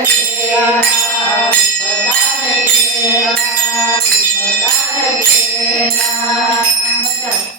Thank you.